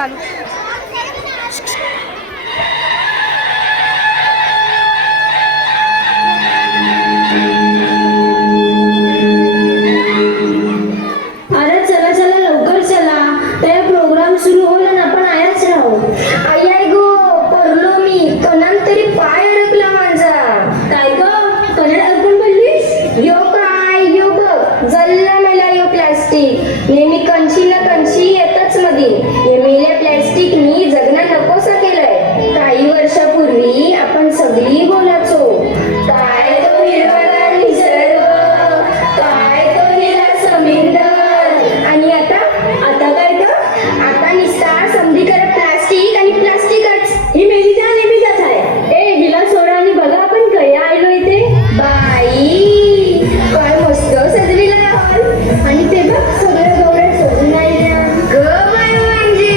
चालू. अरे चला चला लवकर चला, त्या प्रोग्राम सुरू होईल ना आपण आयाच राहू. आई आई गो पडलो मी, कणात तरी पाय अडकला माझा. काय ग कन्नड अडकून पडलीस? यो काय यो बघ जल्ला मेला यो प्लास्टिक. नेहमी कंची ना कंची येतच मधी. हे मेल्या प्लास्टिकनी जगणं नकोसा केलंय. काही वर्षापूर्वी आपण सगळी बोलायचो, काय तो हिरवागार निसर्ग, काय तो हिला समुद्र. आणि आता काय ग? आता निस्ता समधीकडे प्लास्टिक आणि प्लास्टिकच. ही मेली त्या नेहमी जात आहे. ए हिला सोडा आणि बघा आपण कया आलो इथे. बाई काय मस्त सजलेला हॉल. आणि ते बघ सगळ्या गवऱ्या सजून राहिल्या. ग बाई म्हणजे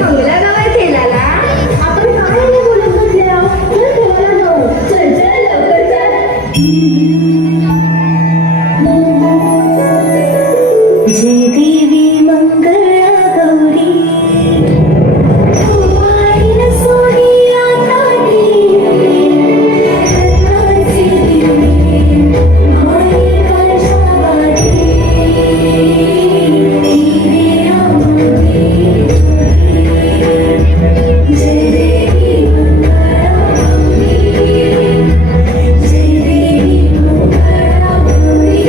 बंगला गावात केलाला. आपण काय नाही बोलत बसले आहोत. चल ठेवायला जाऊ. चल चल लवकर चल. जय देवी मंगळा गौरी कुमारी सोनिया ताटी रत्नाची देवी माई काशावाटी हिरे आंबोली जय देवी मंगळा गौरी जय देवी मंगळा गौरी.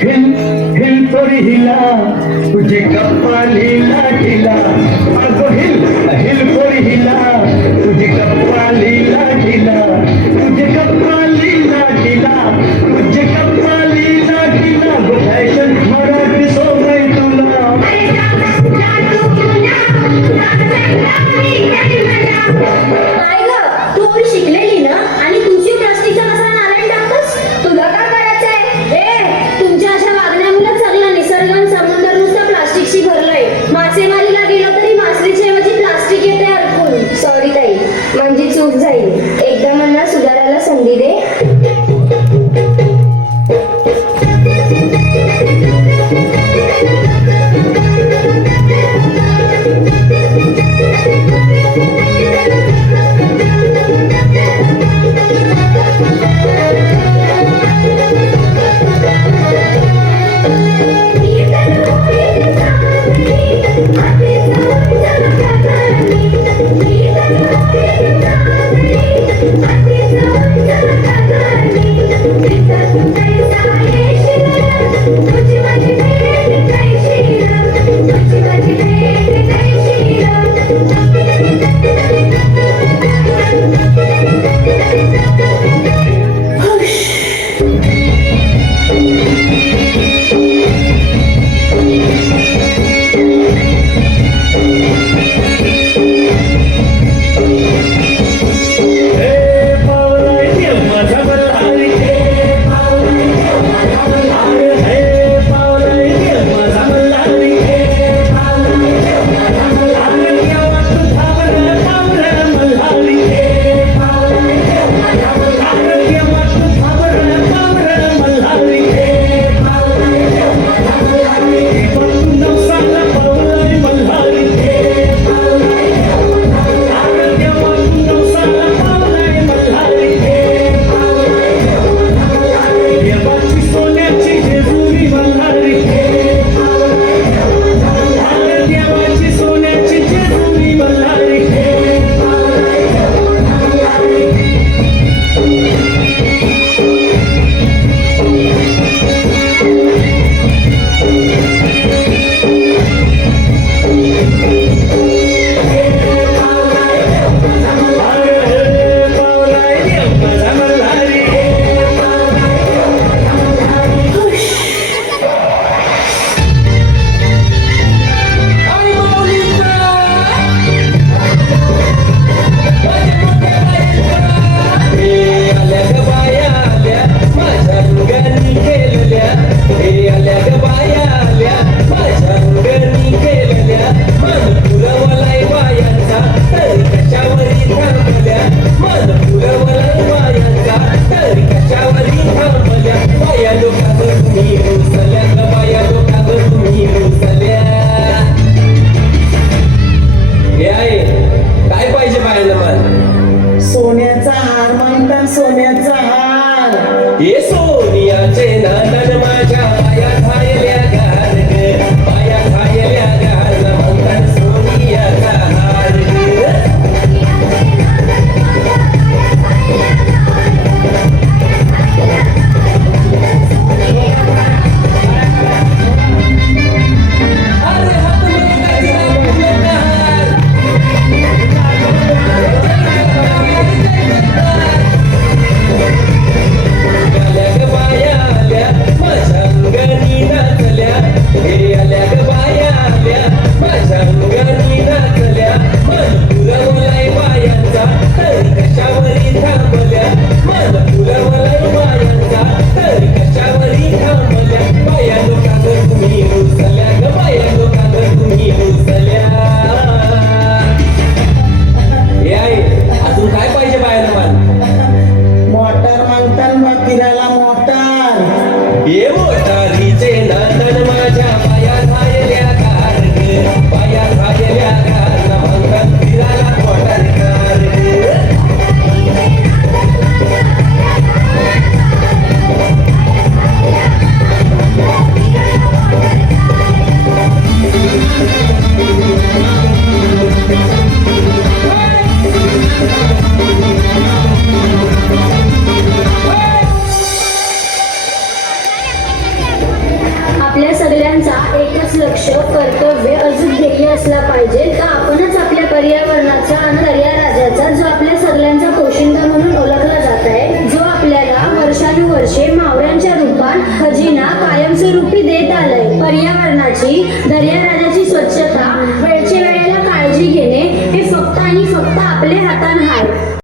हिल हिल तोरी हिला तुझे कपालीला ढिला अगो हिल हिल तोरी हिला तुझे कपालीला ढिला तुझे कपालीला ढिला तुझे कपालीला ढिला गो फॅशन मराठी सोबय तुला काय ग तू एवढी शिकलेली ना आणि तुझी प्लास्टिकचा कसा नारायण टाकतोस तुला काय करायचंय? ए तुमच्या अशा वागण्यामुळे सगळं निसर्ग आणि समुद्र नुसतं प्लास्टिकशी भरलंय मासेमारीला गेलो तरी मासळीच्या ऐवजी प्लास्टिक येते अडकून सॉरी ताई, माझी चूक झाली. एकदा मला सुधारायला संधी दे. सोन्याचा हार म्हणतात सोन्याचा हार ये सोनियाचे नानन माझ्या पाया खायल्या गार ग पाया खायल्या गार म्हणतात सोनियाचा हार ग अरे हात मुलाचा मुलाचा हार आल्या ग बाया आल्या माझ्या अंगणी नाचल्या हे आल्या ग बाया आल्या माझ्या अंगणी नाचल्या मन पुरवलाय बायांचा तरी कशावरी थांबल्या मन पुरवलाय बायांचा तरी कशावरी थांबल्या बाया लोकांवर तुम्ही रुसल्या ग बाया लोकांवर तुम्ही रुसल्या हे आहे अजून काय पाहिजे बायांना मोटार मागतात मग फिरायला मोटार ये मोटारीचे नाना